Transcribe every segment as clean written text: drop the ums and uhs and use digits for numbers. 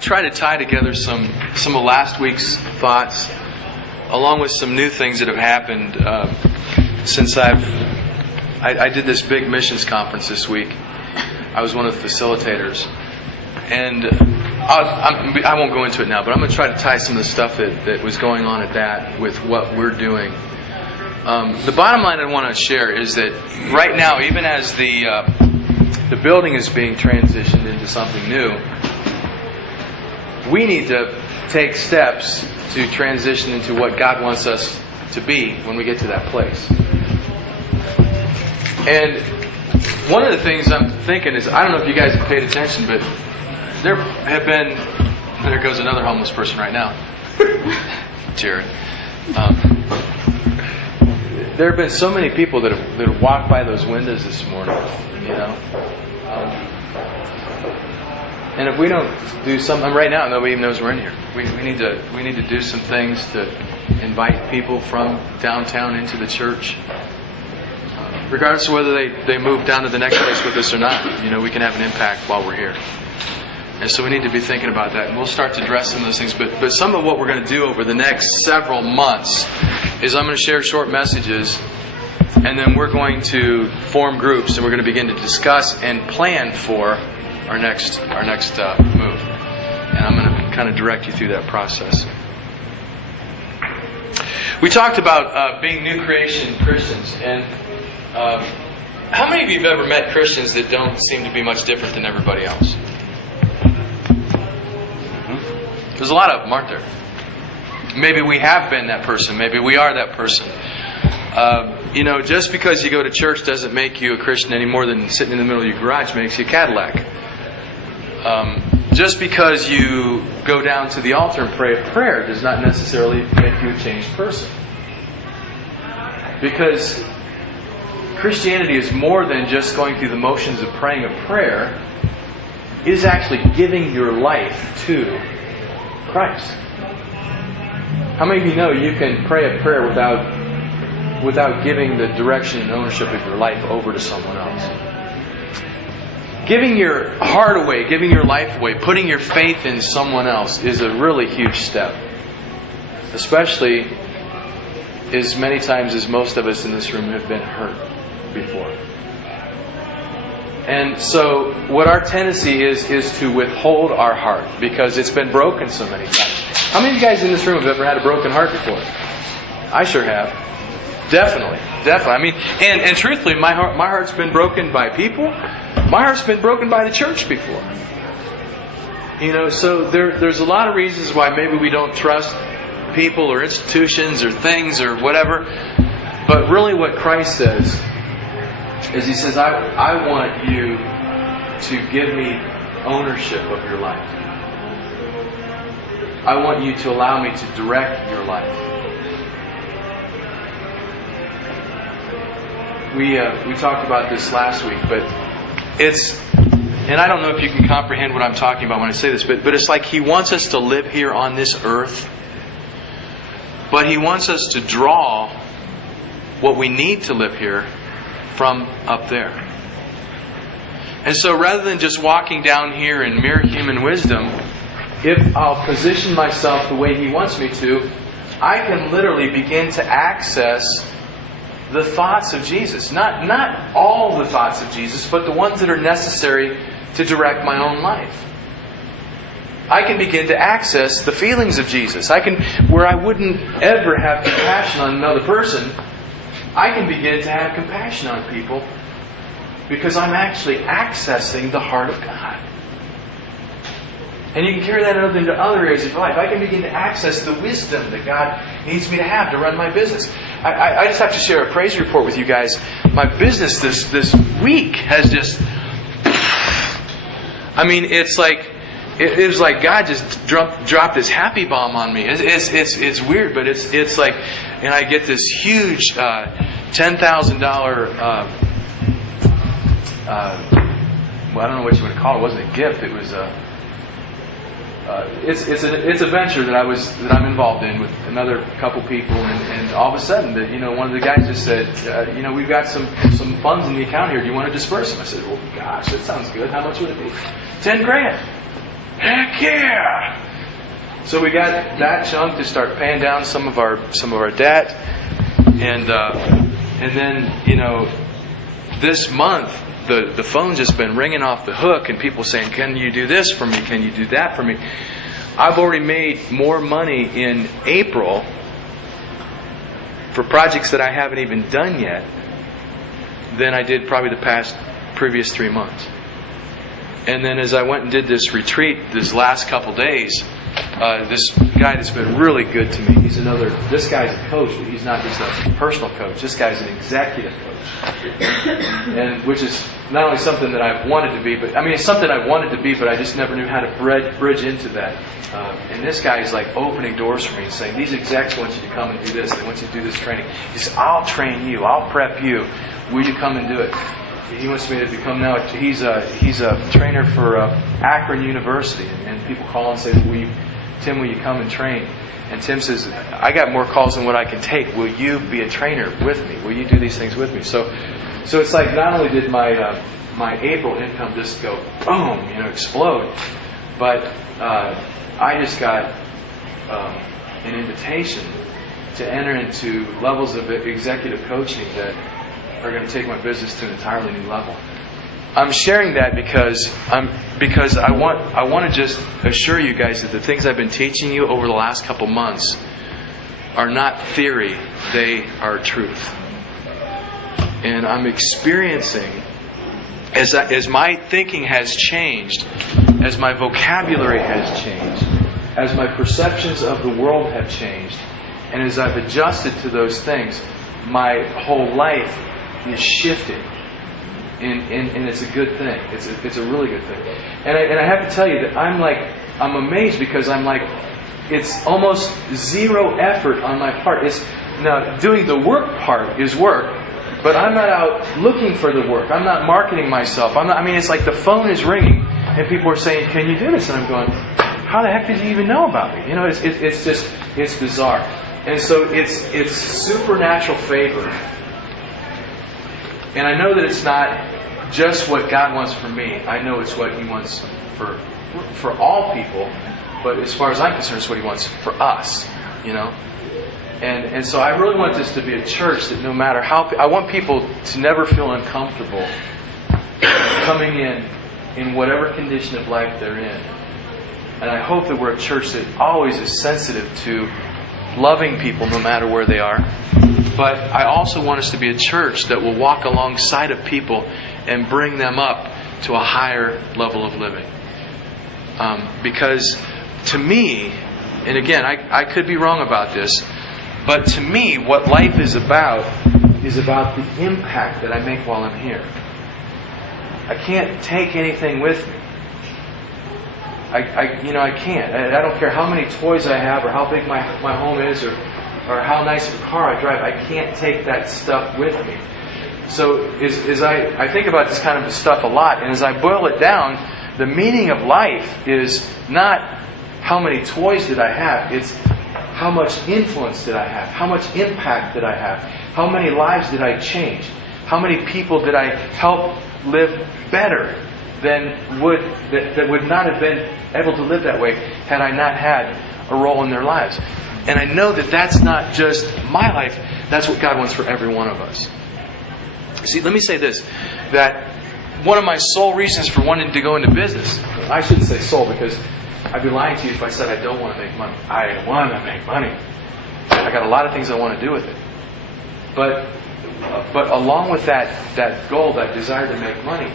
try to tie together some of last week's thoughts, along with some new things that have happened since I did this big missions conference this week. I was one of the facilitators, and I won't go into it now, but I'm going to try to tie some of the stuff that was going on at that with what we're doing. The bottom line I want to share is that right now, even as the building is being transitioned into something new, we need to take steps to transition into what God wants us to be when we get to that place. And one of the things I'm thinking is, I don't know if you guys have paid attention, but there goes another homeless person right now. Jared. There have been so many people that have walked by those windows this morning, you know. And if we don't do something right now, nobody even knows we're in here. We need to do some things to invite people from downtown into the church, regardless of whether they move down to the next place with us or not. You know, we can have an impact while we're here. And so we need to be thinking about that. And we'll start to address some of those things. But some of what we're going to do over the next several months is I'm going to share short messages, and then we're going to form groups, and we're going to begin to discuss and plan for our next move. And I'm going to kind of direct you through that process. We talked about being new creation Christians. And how many of you have ever met Christians that don't seem to be much different than everybody else? There's a lot of them, aren't there? Maybe we have been that person. Maybe we are that person. Just because you go to church doesn't make you a Christian any more than sitting in the middle of your garage makes you a Cadillac. Just because you go down to the altar and pray a prayer does not necessarily make you a changed person. Because Christianity is more than just going through the motions of praying a prayer. It is actually giving your life to Christ. How many of you know you can pray a prayer without giving the direction and ownership of your life over to someone else? Giving your heart away, giving your life away, putting your faith in someone else is a really huge step. Especially as many times as most of us in this room have been hurt before. And so what our tendency is to withhold our heart because it's been broken so many times. How many of you guys in this room have ever had a broken heart before? I sure have. Definitely. I mean, and truthfully, my heart's been broken by people. My heart's been broken by the church before. So there's a lot of reasons why maybe we don't trust people or institutions or things or whatever. But really what Christ says is He says, I want you to give me ownership of your life. I want you to allow me to direct your life. We talked about this last week, but and I don't know if you can comprehend what I'm talking about when I say this, but it's like He wants us to live here on this earth, but He wants us to draw what we need to live here from up there. And so rather than just walking down here in mere human wisdom, if I'll position myself the way He wants me to, I can literally begin to access the thoughts of Jesus. Not all the thoughts of Jesus, but the ones that are necessary to direct my own life. I can begin to access the feelings of Jesus. Where I wouldn't ever have compassion on another person, I can begin to have compassion on people because I'm actually accessing the heart of God. And you can carry that into other areas of life. I can begin to access the wisdom that God needs me to have to run my business. I just have to share a praise report with you guys. My business this week has just... it's like... It was like God just dropped this happy bomb on me. It's weird, but it's like... And I get this huge $10,000... I don't know what you would call it. It wasn't a gift. It was a... It's a venture that I'm involved in with another couple people, and all of a sudden, one of the guys just said, we've got some funds in the account here. Do you want to disperse them? I said, well, gosh, that sounds good. How much would it be? $10,000. Heck yeah! So we got that chunk to start paying down some of our debt, and then this month the phone's just been ringing off the hook, and people saying, "Can you do this for me? Can you do that for me?" I've already made more money in April for projects that I haven't even done yet than I did probably the previous 3 months. And then as I went and did this retreat this last couple days, this guy that's been really good to me, this guy's a coach, but he's not just a personal coach. This guy's an executive coach. And which is not only something that I've wanted to be, but it's something I wanted to be, but I just never knew how to bridge into that. And this guy is like opening doors for me and saying, these execs want you to come and do this. They want you to do this training. He says, I'll train you. I'll prep you. Will you come and do it? He wants me to become now. He's a trainer for Akron University, and people call and say, Tim, will you come and train? And Tim says, I got more calls than what I can take. Will you be a trainer with me? Will you do these things with me? So it's like not only did my April income just go boom, explode, but I just got an invitation to enter into levels of executive coaching that are going to take my business to an entirely new level. I'm sharing that because I want to just assure you guys that the things I've been teaching you over the last couple months are not theory, they are truth. And I'm experiencing, as my thinking has changed, as my vocabulary has changed, as my perceptions of the world have changed, and as I've adjusted to those things, my whole life is shifting. And it's a good thing. It's a really good thing. And I have to tell you that I'm amazed because it's almost zero effort on my part. Now doing the work part is work, but I'm not out looking for the work. I'm not marketing myself. It's like the phone is ringing and people are saying, "Can you do this?" And I'm going, "How the heck did you even know about me?" It's bizarre. And so it's supernatural favor. And I know that it's not just what God wants for me. I know it's what He wants for all people. But as far as I'm concerned, it's what He wants for us. And so I really want this to be a church that no matter how... I want people to never feel uncomfortable coming in whatever condition of life they're in. And I hope that we're a church that always is sensitive to loving people no matter where they are. But I also want us to be a church that will walk alongside of people and bring them up to a higher level of living. Because to me, and again, I could be wrong about this, but to me, what life is about the impact that I make while I'm here. I can't take anything with me. I can't. I don't care how many toys I have or how big my home is or how nice of a car I drive. I can't take that stuff with me. So as I think about this kind of stuff a lot, and as I boil it down, the meaning of life is not how many toys did I have. It's how much influence did I have? How much impact did I have? How many lives did I change? How many people did I help live better that would not have been able to live that way had I not had a role in their lives? And I know that that's not just my life. That's what God wants for every one of us. See, let me say this, that one of my sole reasons for wanting to go into business, I shouldn't say sole because I'd be lying to you if I said I don't want to make money. I want to make money. I got a lot of things I want to do with it. But along with that goal, that desire to make money,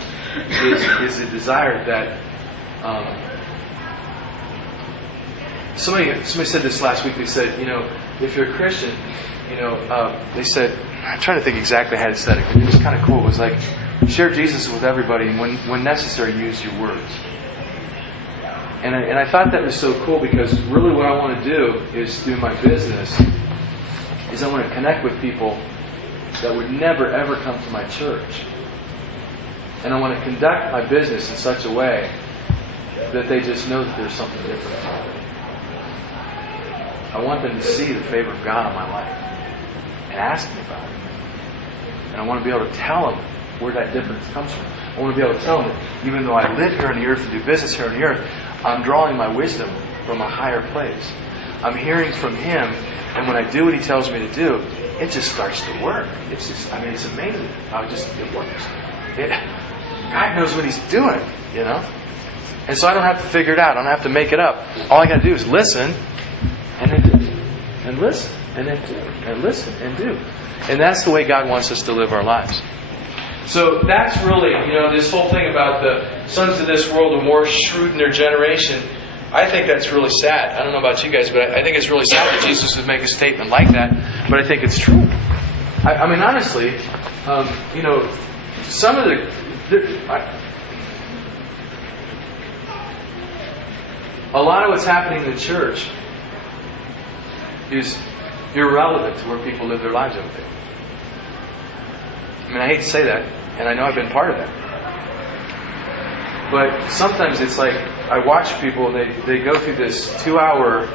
is a desire that somebody said this last week. They said, if you're a Christian, they said, I'm trying to think exactly how to say it, but it was kind of cool. It was like, share Jesus with everybody, and when necessary, use your words. And I thought that was so cool because really what I want to do is through my business is I want to connect with people that would never ever come to my church. And I want to conduct my business in such a way that they just know that there's something different about it. I want them to see the favor of God on my life and ask me about it. And I want to be able to tell them where that difference comes from. I want to be able to tell them that even though I live here on the earth and do business here on the earth, I'm drawing my wisdom from a higher place. I'm hearing from Him, and when I do what He tells me to do, it just starts to work. It's just, it's amazing how it works. God knows what He's doing, And so I don't have to figure it out. I don't have to make it up. All I got to do is listen, and then do. And listen, and then do. And listen, and do. And that's the way God wants us to live our lives. So that's really, this whole thing about the sons of this world are more shrewd in their generation. I think that's really sad. I don't know about you guys, but I think it's really sad that Jesus would make a statement like that. But I think it's true. Honestly, some of a lot of what's happening in the church is irrelevant to where people live their lives every day. I hate to say that, and I know I've been part of that. But sometimes it's like I watch people and they go through this 2-hour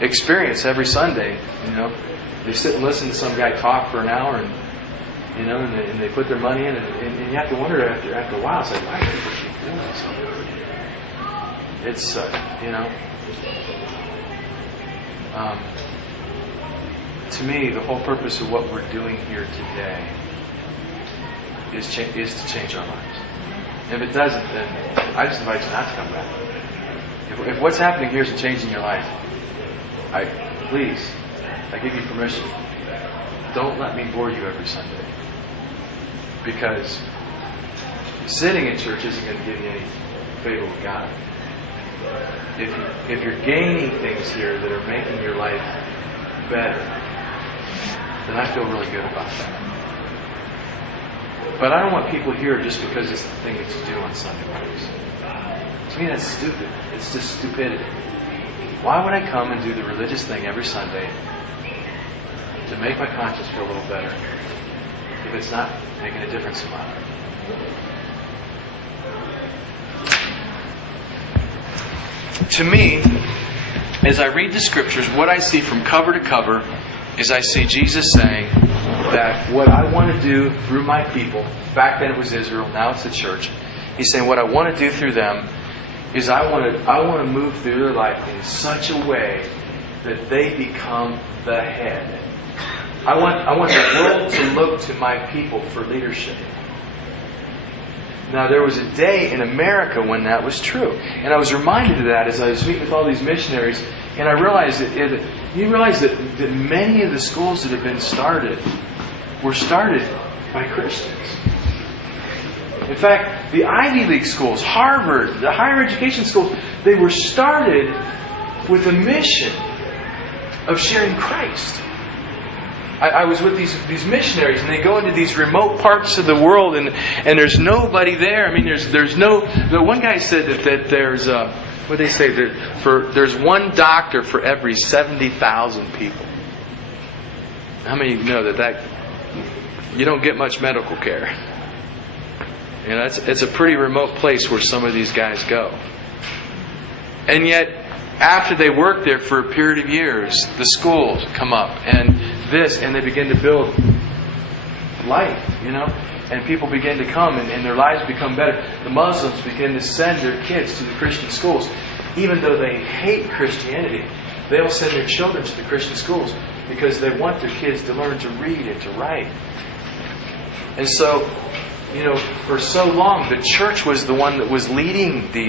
experience every Sunday. They sit and listen to some guy talk for an hour, and they put their money in, and you have to wonder after a while, it's like, why do people keep doing this? It's to me, the whole purpose of what we're doing here today is to change our lives. If it doesn't, then I just invite you not to come back. If what's happening here isn't changing your life, I give you permission. Don't let me bore you every Sunday. Because sitting in church isn't going to give you any favor with God. If you're gaining things here that are making your life better, then I feel really good about that. But I don't want people here just because it's the thing that you do on Sunday mornings. To me, that's stupid. It's just stupidity. Why would I come and do the religious thing every Sunday to make my conscience feel a little better if it's not making a difference in my life? To me, as I read the Scriptures, what I see from cover to cover is I see Jesus saying that what I want to do through my people, back then it was Israel, now it's the church. He's saying what I want to do through them is I want to move through their life in such a way that they become the head. I want the world to look to my people for leadership. Now, there was a day in America when that was true. And I was reminded of that as I was meeting with all these missionaries. And I realized that many of the schools that have been started were started by Christians. In fact, the Ivy League schools, Harvard, the higher education schools, they were started with a mission of sharing Christ. I was with these missionaries, and they go into these remote parts of the world, and there's nobody there. There's no. The one guy said that there's what they say there's one doctor for every 70,000 people. How many of you know that you don't get much medical care? It's a pretty remote place where some of these guys go, and yet after they work there for a period of years, the schools come up and they begin to build life, and people begin to come and their lives become better. The Muslims begin to send their kids to the Christian schools. Even though they hate Christianity, they'll send their children to the Christian schools because they want their kids to learn to read and to write. And so, for so long, the church was the one that was leading these